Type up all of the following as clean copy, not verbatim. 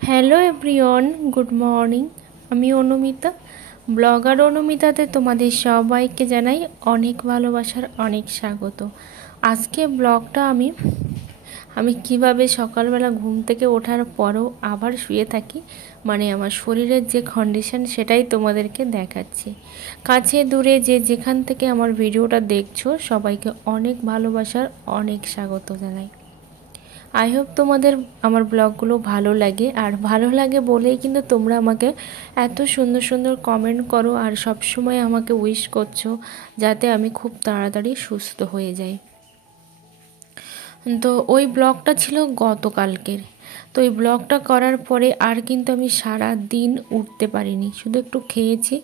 Hello everyone, good morning. আমি Anumita, blogger অনুমিতাতে তোমাদের সবাইকে জানাই অনেক ভালোবাসার অনেক স্বাগত। আজকে ব্লগটা আমি কিভাবে সকালবেলা ঘুম থেকে ওঠার পরও আবার শুয়ে থাকি, মানে আমার শরীরের যে কন্ডিশন সেটাই তোমাদেরকে দেখাচ্ছি। কাছে দূরে যে যেখান থেকে আমার ভিডিওটা দেখছো সবাইকে অনেক ভালোবাসার অনেক স্বাগত জানাই। আই হোপ তোমাদের আমার ব্লগগুলো ভালো লাগে, আর ভালো লাগে বলেই কিন্তু তোমরা আমাকে এত সুন্দর সুন্দর কমেন্ট করো আর সব সময় আমাকে উইশ করছো যাতে আমি খুব তাড়াতাড়ি সুস্থ হয়ে যাই। তো ওই ব্লগটা ছিল গতকালকের। তো এই ব্লগটা করার পরে আর কিন্তু আমি সারা দিন উঠতে পারিনি, শুধু একটু খেয়েছি।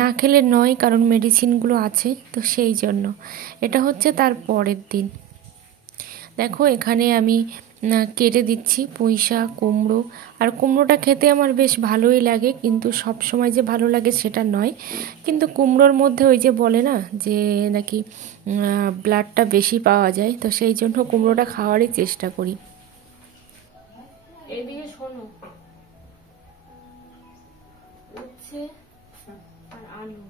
না খেলে নয়, কারণ মেডিসিনগুলো আছে, তো সেই জন্য। এটা হচ্ছে তার পরের দিন। দেখো এখানে আমি কেটে দিচ্ছি পুঁই শাক, কুমড়ো। আর কুমড়োটা খেতে আমার বেশ ভালোই লাগে, কিন্তু সব সময় যে ভালো লাগে সেটা নয়। কিন্তু কুমড়োর মধ্যে ওই যে বলে না যে নাকি ব্লাডটা বেশি পাওয়া যায়, তো সেই জন্য কুমড়োটা খাওয়ারই চেষ্টা করি। এদিকে শোনো, উচ্ছে আর আলু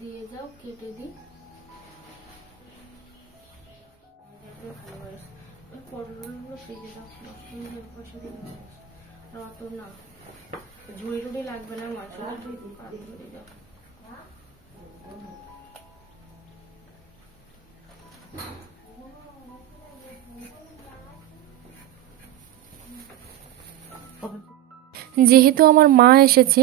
দিয়ে যাও, কেটে দিই। পটলগুলো ফ্রিজে দাও, পয়সা দিয়ে আর অত না ঝুড়ি টুড়ি লাগবে না, মাছ ধরে দাও। যেহেতু আমার মা এসেছে,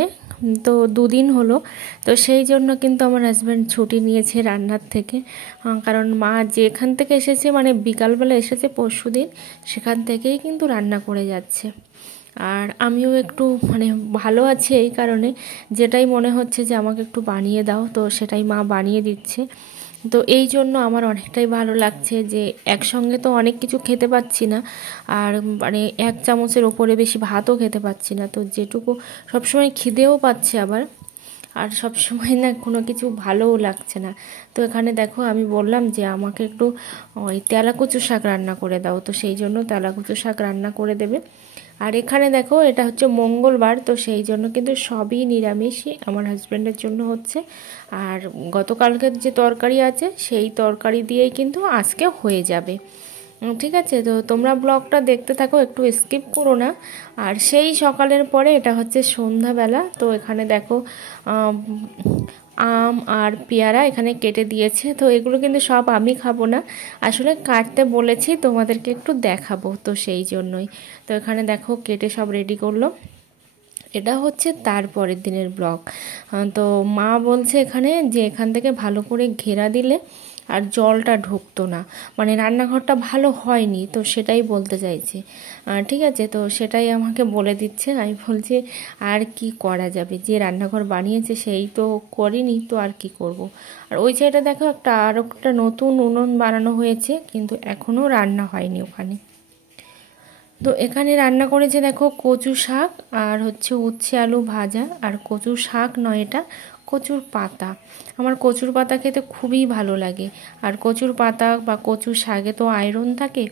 তো দুদিন হলো, তো সেই জন্য কিন্তু আমার হাজব্যান্ড ছুটি নিয়েছে রান্নার থেকে। কারণ মা যেখান থেকে এসেছে, মানে বিকালবেলা এসেছে পরশুদিন, সেখান থেকেই কিন্তু রান্না করে যাচ্ছে। আর আমিও একটু মানে ভালো আছি এই কারণে, যেটাই মনে হচ্ছে যে আমাকে একটু বানিয়ে দাও, তো সেটাই মা বানিয়ে দিচ্ছে। তো এই জন্য আমার অনেকটাই ভালো লাগছে যে একসঙ্গে তো অনেক কিছু খেতে পাচ্ছি না, আর মানে এক চামচের ওপরে বেশি ভাতও খেতে পাচ্ছি না। তো যেটুকু সবসময় খিদেও পাচ্ছে আবার, আর সব সময় না কোনো কিছু ভালোও লাগছে না। তো এখানে দেখো আমি বললাম যে আমাকে একটু ওই তেলাকুচু শাক রান্না করে দাও, তো সেই জন্য তেলাকুচু শাক রান্না করে দেবে। আর এখানে দেখো এটা হচ্ছে মঙ্গলবার, তো সেই জন্য কিন্তু সবই নিরামিষই আমার হাজব্যান্ডের জন্য হচ্ছে। আর গতকালকের যে তরকারি আছে সেই তরকারি দিয়েই কিন্তু আজকে হয়ে যাবে। ঠিক আছে, তো তোমরা ব্লগটা দেখতে থাকো, একটু স্কিপ করো না। আর সেই সকালের পরে এটা হচ্ছে সন্ধ্যাবেলা। তো এখানে দেখো আম আর পেয়ারা এখানে কেটে দিয়েছে। তো এগুলো কিন্তু সব আমি খাবো না, আসলে কাটতে বলেছি তোমাদেরকে একটু দেখাবো, তো সেই জন্যই। তো এখানে দেখো কেটে সব রেডি করলো। এটা হচ্ছে তারপরের দিনের ব্লগ। তো মা বলছে এখানে যে এখান থেকে ভালো করে ঘেরা দিলে আর জলটা ঢুকতো না, মানে রান্নাঘরটা ভালো হয়নি, তো সেটাই বলতে চাইছে। ঠিক আছে, তো সেটাই আমাকে বলে দিচ্ছে। আমি বলছি আর কি করা যাবে, যে রান্নাঘর বানিয়েছে সেই তো করিনি, তো আর কি করব। আর ওই সাইডে দেখো আরও একটা নতুন উনুন বানানো হয়েছে, কিন্তু এখনও রান্না হয়নি ওখানে। তো এখানে রান্না করেছে দেখো কচু শাক, আর হচ্ছে উচ্ছে আলু ভাজা। আর কচু শাক নয়, এটা কচুর পাতা। আমার কচুর পাতা খেতে খুবই ভালো লাগে, আর কচুর পাতা বা কচু শাকে তো আয়রন থাকে,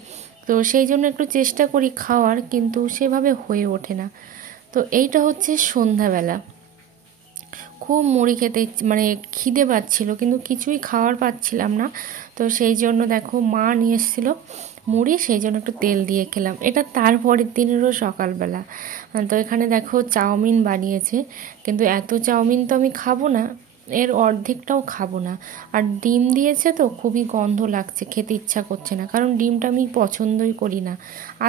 তো সেই জন্য একটু চেষ্টা করি খাওয়ার, কিন্তু সেভাবে হয়ে ওঠে না। তো এইটা হচ্ছে সন্ধ্যাবেলা। খুব মুড়ি খেতে মানে খিদে পাচ্ছিল, কিন্তু কিছুই খাওয়ার পাচ্ছিলাম না। তো সেই জন্য দেখো মা নিয়ে এসেছিলো মুড়ি, সেই জন্য একটু তেল দিয়ে খেলাম। এটা তারপরের দিনেরও সকালবেলা। তো এখানে দেখো চাউমিন বানিয়েছে, কিন্তু এত চাউমিন তো আমি খাবো না, এর অর্ধেকটাও খাবো না। আর ডিম দিয়েছে তো খুবই গন্ধ লাগছে, খেতে ইচ্ছা করছে না, কারণ ডিমটা আমি পছন্দই করি না,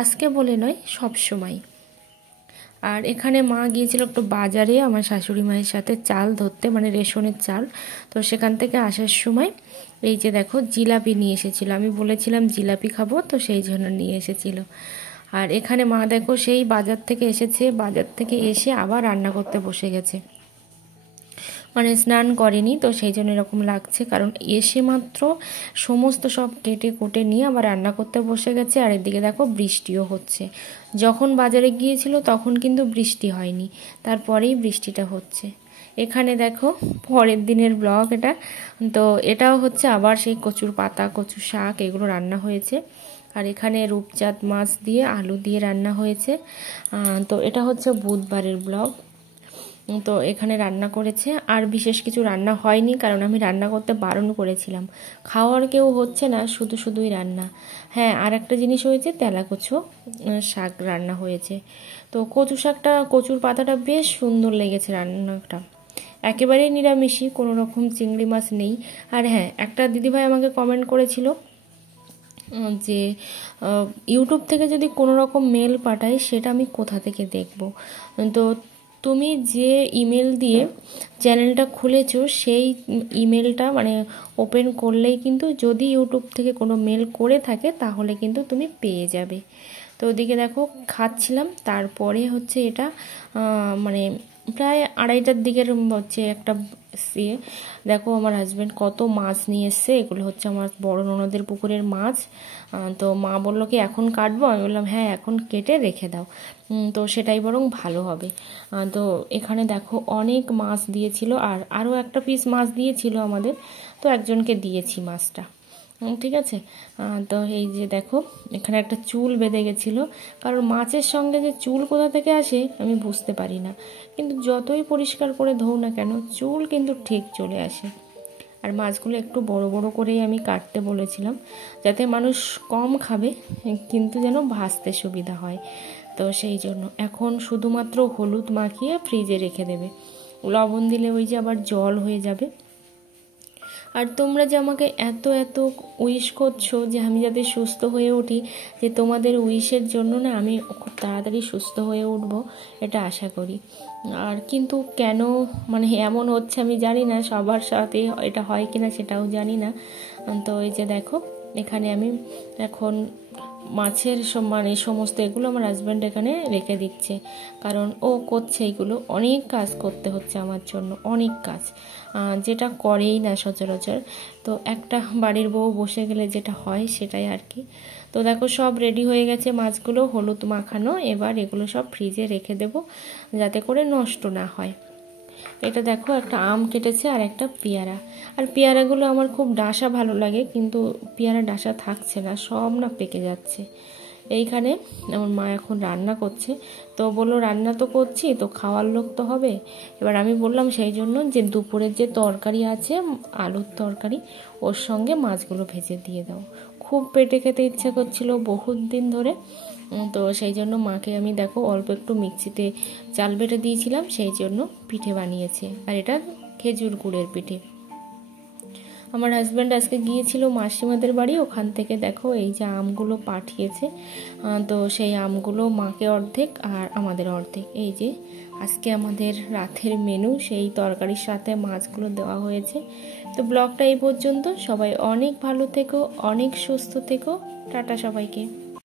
আজকে বলে নয় সব সময়। আর এখানে মা গিয়েছিল একটু বাজারে আমার শাশুড়ি মায়ের সাথে চাল ধরতে, মানে রেশনের চাল। তো সেখান থেকে আসার সময় এই যে দেখো জিলাপি নিয়ে এসেছিলো, আমি বলেছিলাম জিলাপি খাবো, তো সেই জন্য নিয়ে এসেছিলো। আর এখানে মা দেখো সেই বাজার থেকে এসেছে, বাজার থেকে এসে আবার রান্না করতে বসে গেছে, মানে স্নান করেনি, তো সেই জন্য এরকম লাগছে, কারণ এসে মাত্র সমস্ত সব কেটে কুটে নিয়ে আবার রান্না করতে বসে গেছে। আর এদিকে দেখো বৃষ্টিও হচ্ছে, যখন বাজারে গিয়েছিল তখন কিন্তু বৃষ্টি হয়নি, তারপরেই বৃষ্টিটা হচ্ছে। এখানে দেখো পরের দিনের ব্লগ এটা। তো এটাও হচ্ছে আবার সেই কচুর পাতা কচু শাক এগুলো রান্না হয়েছে। আর এখানে রূপচাঁদ মাছ দিয়ে আলু দিয়ে রান্না হয়েছে। তো এটা হচ্ছে বুধবারের ব্লগ। তো এখানে রান্না করেছে, আর বিশেষ কিছু রান্না হয়নি, কারণ আমি রান্না করতে বারণ করেছিলাম। খাওয়ার কেউ হচ্ছে না, শুধুই রান্না। হ্যাঁ, আর একটা জিনিস হয়েছে, তেলাকুচো শাক রান্না হয়েছে। তো কচু শাকটা, কচুর পাতাটা বেশ সুন্দর লেগেছে রান্নাটা। একেবারেই নিরামিষই, কোনো রকম চিংড়ি মাছ নেই। আর হ্যাঁ, একটা দিদিভাই আমাকে কমেন্ট করেছিল যে ইউটিউব থেকে যদি কোনো রকম মেল পাঠাই, সেটা আমি কোথা থেকে দেখব। তো তুমি যে ইমেল দিয়ে চ্যানেলটা খুলেছো, সেই ইমেলটা মানে ওপেন করলেই কিন্তু, যদি ইউটিউব থেকে কোনো মেল করে থাকে, তাহলে কিন্তু তুমি পেয়ে যাবে। তো ওদিকে দেখো খাচ্ছিলাম, তারপরে হচ্ছে এটা মানে প্রায় 2:30টার দিকের হচ্ছে একটা সিয়ে। দেখো আমার হাজব্যান্ড কত মাছ নিয়ে এসছে, এগুলো হচ্ছে আমার বড় ননদের পুকুরের মাছ। তো মা বললো কি এখন কাটবো, আমি বললাম হ্যাঁ এখন কেটে রেখে দাও, তো সেটাই বরং ভালো হবে। তো এখানে দেখো অনেক মাছ দিয়েছিল, আর আরও একটা পিস মাছ দিয়েছিল আমাদের, তো একজনকে দিয়েছি মাছটা। ঠিক আছে। তো এই যে দেখো এখানে একটা চুল বেঁধে গেছিলো, কারণ মাছের সঙ্গে যে চুল কোথা থেকে আসে আমি বুঝতে পারি না, কিন্তু যতই পরিষ্কার করে ধোও না কেন, চুল কিন্তু ঠিক চলে আসে। আর মাছগুলো একটু বড় বড় করেই আমি কাটতে বলেছিলাম, যাতে মানুষ কম খাবে, কিন্তু যেন ভাজতে সুবিধা হয়। তো সেই জন্য এখন শুধুমাত্র হলুদ মাখিয়ে ফ্রিজে রেখে দেবে। লবণ দিলে ওই যে আবার জল হয়ে যাবে। আর তোমরা যে আমাকে এত উইশ করছো যে আমি যাতে সুস্থ হয়ে উঠি, যে তোমাদের উইশের জন্য না আমি খুব তাড়াতাড়ি সুস্থ হয়ে উঠবো, এটা আশা করি। আর কিন্তু কেন মানে এমন হচ্ছে আমি জানি না, সবার সাথে এটা হয় কিনা সেটাও জানি না। তো এই যে দেখো এখানে আমি এখন মাছের মানে সমস্ত এগুলো আমার হাজব্যান্ড এখানে রেখে দিচ্ছে, কারণ ও করছে এইগুলো, অনেক কাজ করতে হচ্ছে আমার জন্য, অনেক কাজ, যেটা করেই না সচরাচর। তো একটা বাড়ির বউ বসে গেলে যেটা হয় সেটাই আর কি। তো দেখো সব রেডি হয়ে গেছে মাছগুলো, হলুদ মাখানো। এবার এগুলো সব ফ্রিজে রেখে দেব, যাতে করে নষ্ট না হয়। এটা দেখো একটা আম কেটেছে আর একটা পেয়ারা। আর পেয়ারাগুলো আমার খুব ডাসা ভালো লাগে, কিন্তু পেয়ারা ডাসা থাকছে না, সব না পেকে যাচ্ছে। এইখানে আমার মা এখন রান্না করছে, তো বললো রান্না তো করছি, তো খাওয়ার লোক তো হবে। এবার আমি বললাম সেই জন্য যে দুপুরের যে তরকারি আছে, আলুর তরকারি, ওর সঙ্গে মাছগুলো ভেজে দিয়ে দাও। খুব পেটে খেতে ইচ্ছা করছিল বহুত দিন ধরে। তো সেই জন্য মাকে আমি দেখো অল্প একটু মিক্সিতে চাল বেটে দিয়েছিলাম, সেই জন্য পিঠে বানিয়েছে। আর এটা খেজুর গুড়ের পিঠে। আমার হাজব্যান্ড আজকে গিয়েছিল মাসিমাদের বাড়ি, ওখান থেকে দেখো এই যে আমগুলো পাঠিয়েছে। তো সেই আমগুলো মাকে অর্ধেক আর আমাদের অর্ধেক। এই যে আজকে আমাদের রাতের মেনু, সেই তরকারির সাথে মাছগুলো দেওয়া হয়েছে। তো ব্লগটা এই পর্যন্ত। সবাই অনেক ভালো থেকো, অনেক সুস্থ থেকো। টাটা সবাইকে।